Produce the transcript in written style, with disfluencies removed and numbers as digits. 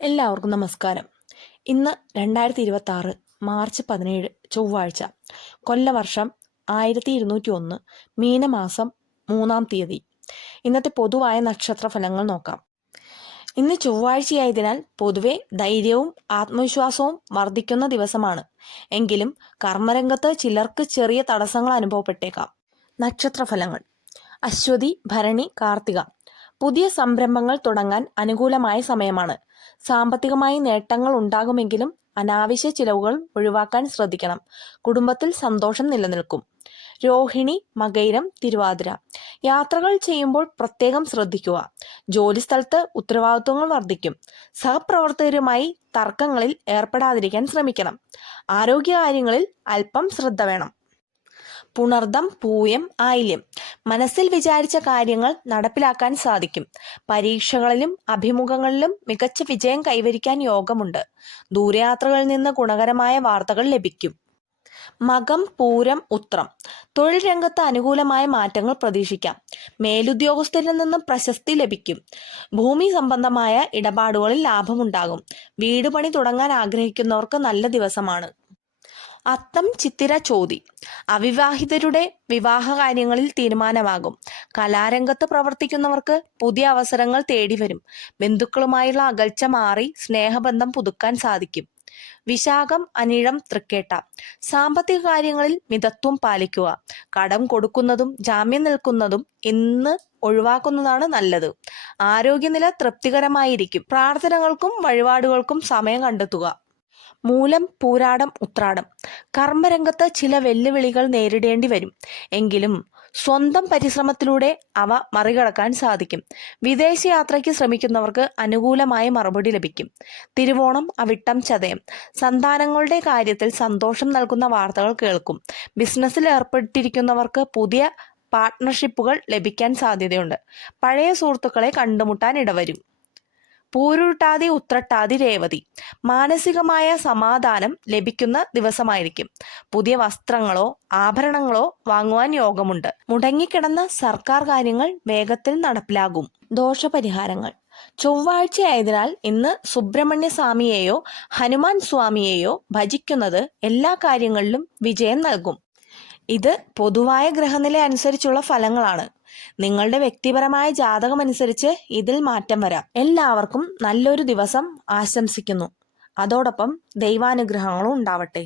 എല്ലാവർക്കും നമസ്കാരം. ഇന്ന് 2026 മാർച്ച് 17 ചൊവ്വാഴ്ച. കൊല്ലവർഷം 1201 മീനമാസം 3-ാം തീയതി. ഇന്നത്തെ പൊതുവായ നക്ഷത്ര ഫലങ്ങൾ നോക്കാം. ഇന്ന് ചൊവ്വാഴ്ചയായതിനാൽ പൊതുവെ ധൈര്യവും ആത്മവിശ്വാസവും വർദ്ധിക്കുന്ന ദിവസമാണ്. എങ്കിലും കർമ്മരംഗത്ത് ചിലർക്ക് ചെറിയ തടസ്സങ്ങൾ അനുഭവപ്പെട്ടേക്കാം. നക്ഷത്രഫലങ്ങൾ: അശ്വതി, ഭരണി, കാർത്തിക. പുതിയ സംരംഭങ്ങൾ തുടങ്ങാൻ അനുകൂലമായ സമയമാണ്. സാമ്പത്തികമായി നേട്ടങ്ങൾ ഉണ്ടാകുമെങ്കിലും അനാവശ്യ ചിലവുകൾ ഒഴിവാക്കാൻ ശ്രദ്ധിക്കണം. കുടുംബത്തിൽ സന്തോഷം നിലനിൽക്കും. രോഹിണി, മകയിരം, തിരുവാതിര. യാത്രകൾ ചെയ്യുമ്പോൾ പ്രത്യേകം ശ്രദ്ധിക്കുക. ജോലിസ്ഥലത്ത് ഉത്തരവാദിത്വങ്ങൾ വർദ്ധിക്കും. സഹപ്രവർത്തകരുമായി തർക്കങ്ങളിൽ ഏർപ്പെടാതിരിക്കാൻ ശ്രമിക്കണം. ആരോഗ്യകാര്യങ്ങളിൽ അല്പം ശ്രദ്ധ വേണം. പുണർദം, പൂയം, ആയില്യം. മനസ്സിൽ വിചാരിച്ച കാര്യങ്ങൾ നടപ്പിലാക്കാൻ സാധിക്കും. പരീക്ഷകളിലും അഭിമുഖങ്ങളിലും മികച്ച വിജയം കൈവരിക്കാൻ യോഗമുണ്ട്. ദൂരയാത്രകളിൽ നിന്ന് ഗുണകരമായ വാർത്തകൾ ലഭിക്കും. മകം, പൂരം, ഉത്രം. തൊഴിൽ രംഗത്ത് അനുകൂലമായ മാറ്റങ്ങൾ പ്രതീക്ഷിക്കാം. മേലുദ്യോഗസ്ഥരിൽ നിന്നും പ്രശസ്തി ലഭിക്കും. ഭൂമി സംബന്ധമായ ഇടപാടുകളിൽ ലാഭമുണ്ടാകും. വീട് പണി തുടങ്ങാൻ ആഗ്രഹിക്കുന്നവർക്ക് നല്ല ദിവസമാണ്. അത്തം, ചിത്തിര, ചോതി. അവിവാഹിതരുടെ വിവാഹ കാര്യങ്ങളിൽ തീരുമാനമാകും. കലാരംഗത്ത് പ്രവർത്തിക്കുന്നവർക്ക് പുതിയ അവസരങ്ങൾ തേടിവരും. ബന്ധുക്കളുമായുള്ള അകൽച്ച മാറി സ്നേഹബന്ധം പുതുക്കാൻ സാധിക്കും. വിശാഖം, അനിഴം, തൃക്കേട്ട. സാമ്പത്തിക കാര്യങ്ങളിൽ മിതത്വം പാലിക്കുക. കടം കൊടുക്കുന്നതും ജാമ്യം നിൽക്കുന്നതും ഇന്ന് ഒഴിവാക്കുന്നതാണ് നല്ലത്. ആരോഗ്യനില തൃപ്തികരമായിരിക്കും. പ്രാർത്ഥനകൾക്കും വഴിപാടുകൾക്കും സമയം കണ്ടെത്തുക. മൂലം, പൂരാടം, ഉത്രാടം. കർമ്മരംഗത്ത് ചില വെല്ലുവിളികൾ നേരിടേണ്ടി വരും. എങ്കിലും സ്വന്തം പരിശ്രമത്തിലൂടെ അവ മറികടക്കാൻ സാധിക്കും. വിദേശയാത്രയ്ക്ക് ശ്രമിക്കുന്നവർക്ക് അനുകൂലമായ മറുപടി ലഭിക്കും. തിരുവോണം, അവിട്ടം, ചതയം. സന്താനങ്ങളുടെ കാര്യത്തിൽ സന്തോഷം നൽകുന്ന വാർത്തകൾ കേൾക്കും. ബിസിനസ്സിൽ ഏർപ്പെട്ടിരിക്കുന്നവർക്ക് പുതിയ പാർട്ട്ണർഷിപ്പുകൾ ലഭിക്കാൻ സാധ്യതയുണ്ട്. പഴയ സുഹൃത്തുക്കളെ കണ്ടുമുട്ടാൻ ഇടവരും. പൂരുരുട്ടാതി, ഉത്രട്ടാതി, രേവതി. മാനസികമായ സമാധാനം ലഭിക്കുന്ന ദിവസമായിരിക്കും. പുതിയ വസ്ത്രങ്ങളോ ആഭരണങ്ങളോ വാങ്ങുവാൻ യോഗമുണ്ട്. മുടങ്ങിക്കിടന്ന സർക്കാർ കാര്യങ്ങൾ വേഗത്തിൽ നടപ്പിലാകും. ദോഷപരിഹാരങ്ങൾ: ചൊവ്വാഴ്ചയായതിനാൽ ഇന്ന് സുബ്രഹ്മണ്യ സ്വാമിയെയോ ഹനുമാൻ സ്വാമിയെയോ ഭജിക്കുന്നത് എല്ലാ കാര്യങ്ങളിലും വിജയം നൽകും. ഇത് പൊതുവായ ഗ്രഹനില അനുസരിച്ചുള്ള ഫലങ്ങളാണ്. നിങ്ങളുടെ വ്യക്തിപരമായ ജാതകം അനുസരിച്ച് ഇതിൽ മാറ്റം വരാം. എല്ലാവർക്കും നല്ലൊരു ദിവസം ആശംസിക്കുന്നു. അതോടൊപ്പം ദൈവാനുഗ്രഹങ്ങളും ഉണ്ടാവട്ടെ.